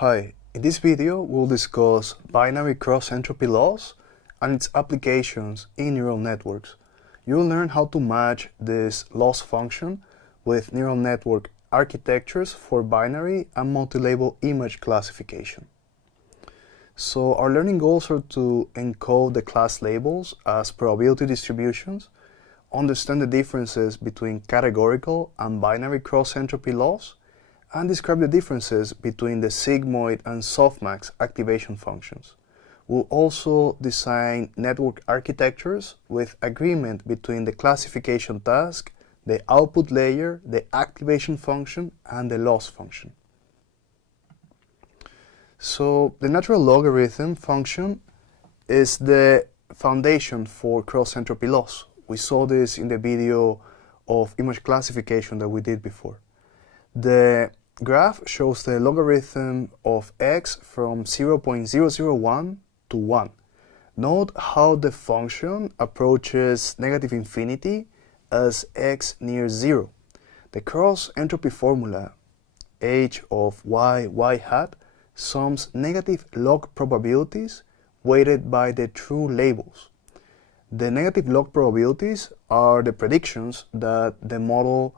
Hi, in this video we'll discuss binary cross-entropy loss and its applications in neural networks. You'll learn how to match this loss function with neural network architectures for binary and multi-label image classification. So our learning goals are to encode the class labels as probability distributions, understand the differences between categorical and binary cross-entropy loss, and describe the differences between the sigmoid and softmax activation functions. We'll also design network architectures with agreement between the classification task, the output layer, the activation function, and the loss function. So the natural logarithm function is the foundation for cross-entropy loss. We saw this in the video of image classification that we did before. The graph shows the logarithm of x from 0.001 to 1. Note how the function approaches negative infinity as x nears 0. The cross-entropy formula h of y hat sums negative log probabilities weighted by the true labels. The negative log probabilities are the predictions that the model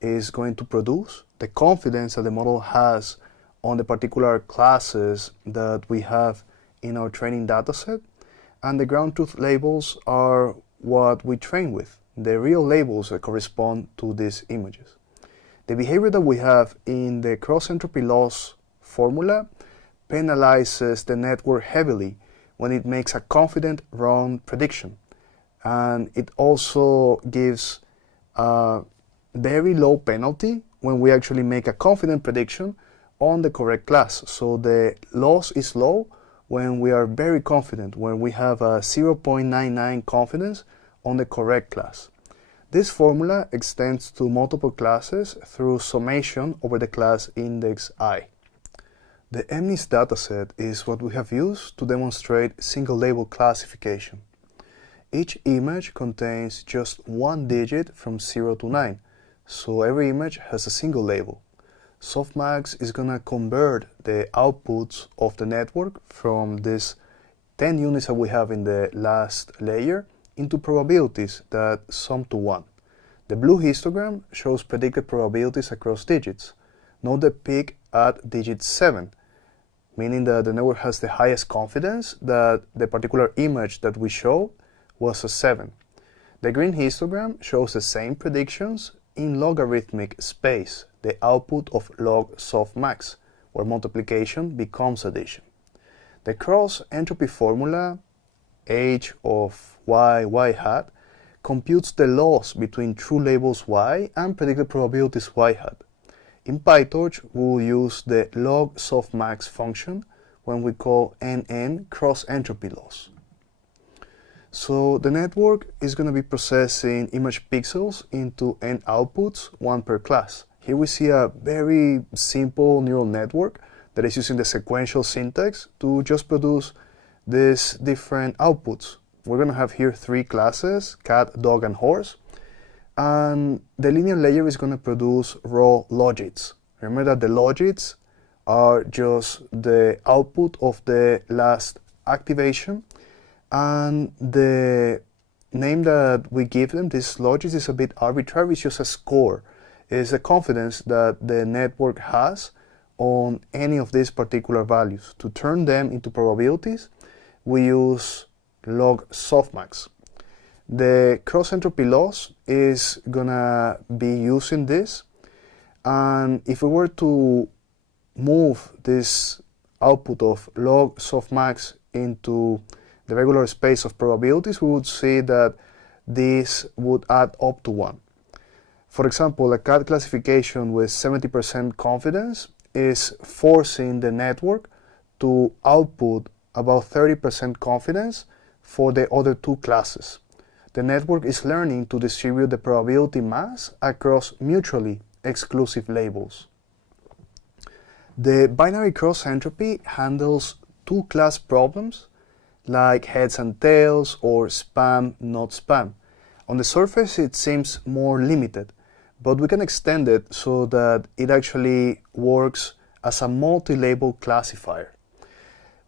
is going to produce, the confidence that the model has on the particular classes that we have in our training dataset, and the ground truth labels are what we train with, the real labels that correspond to these images. The behavior that we have in the cross-entropy loss formula penalizes the network heavily when it makes a confident wrong prediction, and it also gives a very low penalty when we actually make a confident prediction on the correct class. So the loss is low when we are very confident, when we have a 0.99 confidence on the correct class. This formula extends to multiple classes through summation over the class index I. The MNIST dataset is what we have used to demonstrate single label classification. Each image contains just one digit from 0 to 9. So every image has a single label. Softmax is going to convert the outputs of the network from these 10 units that we have in the last layer into probabilities that sum to 1. The blue histogram shows predicted probabilities across digits. Note the peak at digit 7, meaning that the network has the highest confidence that the particular image that we showed was a 7. The green histogram shows the same predictions in logarithmic space, the output of log softmax, where multiplication becomes addition. The cross-entropy formula h of y hat computes the loss between true labels y and predicted probabilities y hat. In PyTorch, we'll use the log softmax function when we call nn cross-entropy loss. So the network is going to be processing image pixels into n outputs, one per class. Here we see a very simple neural network that is using the sequential syntax to just produce these different outputs. We're going to have here 3 classes, cat, dog, and horse. And the linear layer is going to produce raw logits. Remember that the logits are just the output of the last activation. And the name that we give them, these logits, is a bit arbitrary. It's just a score. It's the confidence that the network has on any of these particular values. To turn them into probabilities, we use log softmax. The cross-entropy loss is gonna be using this, and if we were to move this output of log softmax into the regular space of probabilities, we would see that this would add up to 1. For example, a cat classification with 70% confidence is forcing the network to output about 30% confidence for the other 2 classes. The network is learning to distribute the probability mass across mutually exclusive labels. The binary cross-entropy handles 2 class problems like heads and tails or spam, not spam. On the surface it seems more limited, but we can extend it so that it actually works as a multi-label classifier.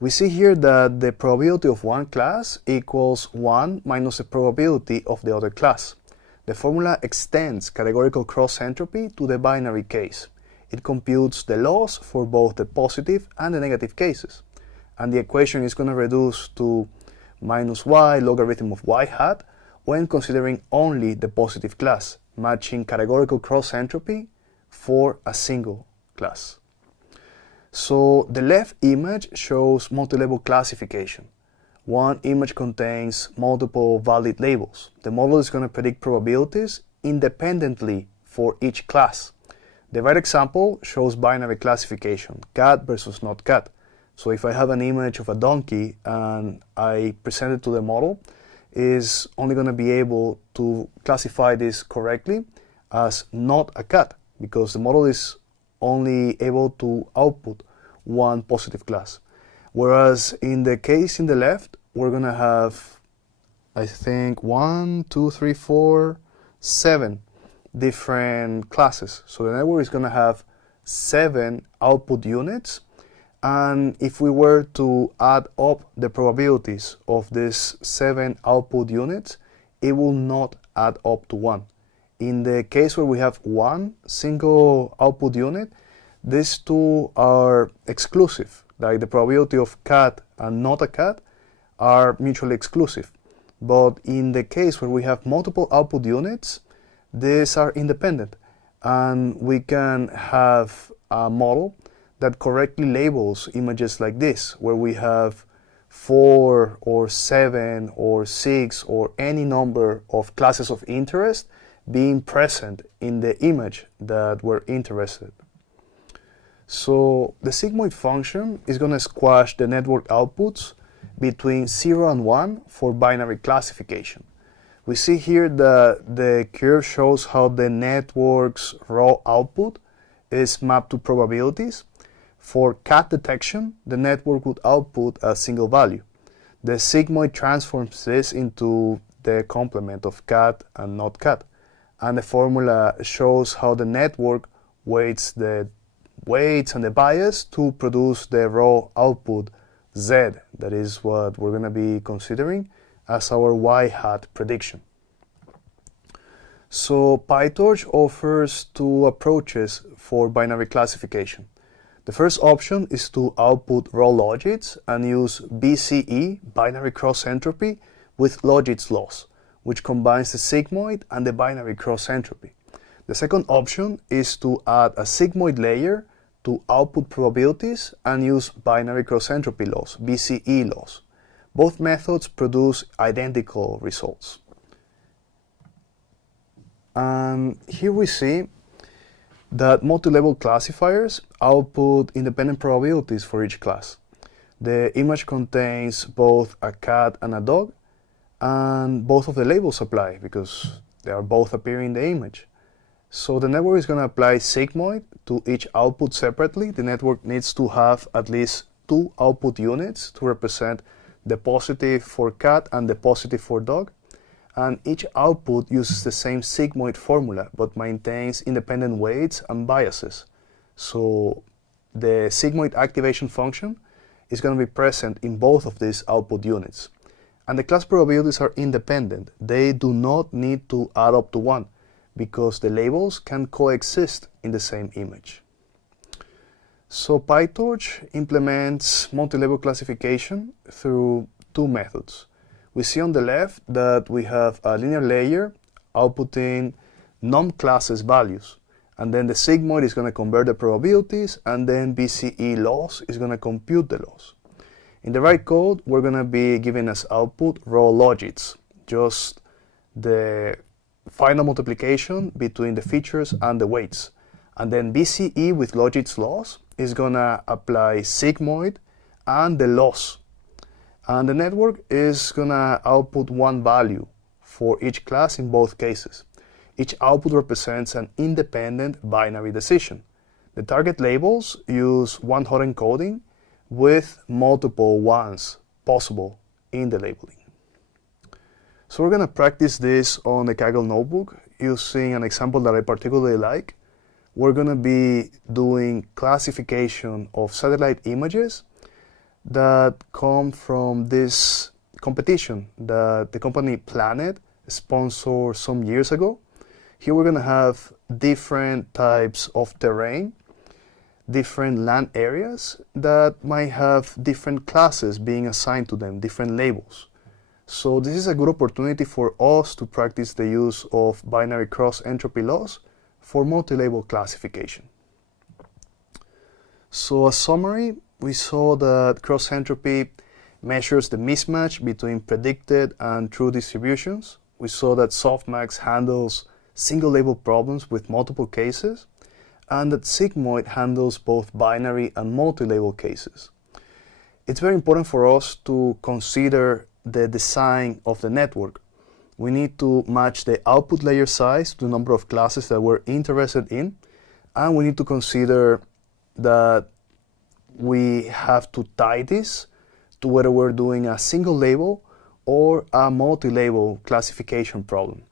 We see here that the probability of one class equals 1 minus the probability of the other class. The formula extends categorical cross-entropy to the binary case. It computes the loss for both the positive and the negative cases. And the equation is going to reduce to minus y logarithm of y hat when considering only the positive class, matching categorical cross-entropy for a single class. So the left image shows multi-label classification. One image contains multiple valid labels. The model is going to predict probabilities independently for each class. The right example shows binary classification, cat versus not cat. So if I have an image of a donkey and I present it to the model, is only going to be able to classify this correctly as not a cat, because the model is only able to output one positive class. Whereas in the case in the left, we're going to have, I think, 7 different classes. So the network is going to have 7 output units. And if we were to add up the probabilities of these 7 output units, it will not add up to 1. In the case where we have one single output unit, these two are exclusive, like the probability of cat and not a cat are mutually exclusive. But in the case where we have multiple output units, these are independent, and we can have a model that correctly labels images like this, where we have 4 or 7 or 6 or any number of classes of interest being present in the image that we're interested. So the sigmoid function is going to squash the network outputs between 0 and 1 for binary classification. We see here that the curve shows how the network's raw output is mapped to probabilities. For cat detection, the network would output a single value. The sigmoid transforms this into the complement of cat and not cat. And the formula shows how the network weights the weights and the bias to produce the raw output Z. That is what we're going to be considering as our y hat prediction. So PyTorch offers 2 approaches for binary classification. The first option is to output raw logits and use BCE, binary cross entropy, with logits loss, which combines the sigmoid and the binary cross entropy. The second option is to add a sigmoid layer to output probabilities and use binary cross entropy loss, BCE loss. Both methods produce identical results. And here we see that multi-label classifiers output independent probabilities for each class. The image contains both a cat and a dog, and both of the labels apply because they are both appearing in the image. So the network is going to apply sigmoid to each output separately. The network needs to have at least 2 output units to represent the positive for cat and the positive for dog. And each output uses the same sigmoid formula but maintains independent weights and biases. So the sigmoid activation function is going to be present in both of these output units. And the class probabilities are independent. They do not need to add up to 1 because the labels can coexist in the same image. So PyTorch implements multi-label classification through 2 methods. We see on the left that we have a linear layer outputting num classes values, and then the sigmoid is going to convert the probabilities, and then BCE loss is going to compute the loss. In the right code, we're going to be giving as output raw logits, just the final multiplication between the features and the weights. And then BCE with logits loss is going to apply sigmoid and the loss. And the network is going to output 1 value for each class in both cases. Each output represents an independent binary decision. The target labels use one-hot encoding with multiple ones possible in the labeling. So we're going to practice this on the Kaggle notebook using an example that I particularly like. we're going to be doing classification of satellite images that come from this competition that the company Planet sponsored some years ago. Here we're going to have different types of terrain, different land areas that might have different classes being assigned to them, different labels. So this is a good opportunity for us to practice the use of binary cross-entropy laws for multi-label classification. So as summary, we saw that cross-entropy measures the mismatch between predicted and true distributions. We saw that softmax handles single-label problems with multiple cases, and that sigmoid handles both binary and multi-label cases. It's very important for us to consider the design of the network. We need to match the output layer size to the number of classes that we're interested in, and we need to consider that we have to tie this to whether we're doing a single label or a multi-label classification problem.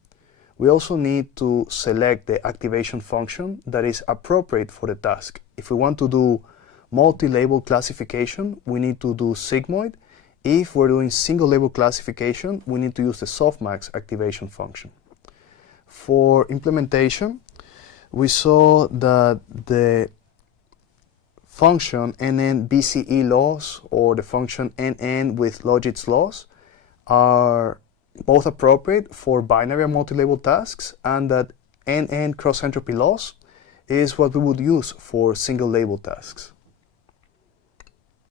We also need to select the activation function that is appropriate for the task. If we want to do multi-label classification, we need to do sigmoid. If we're doing single-label classification, we need to use the softmax activation function. For implementation, we saw that the function NN-BCE laws or the function NN with Logit's laws are both appropriate for binary and multi-label tasks, and that NN cross-entropy laws is what we would use for single-label tasks.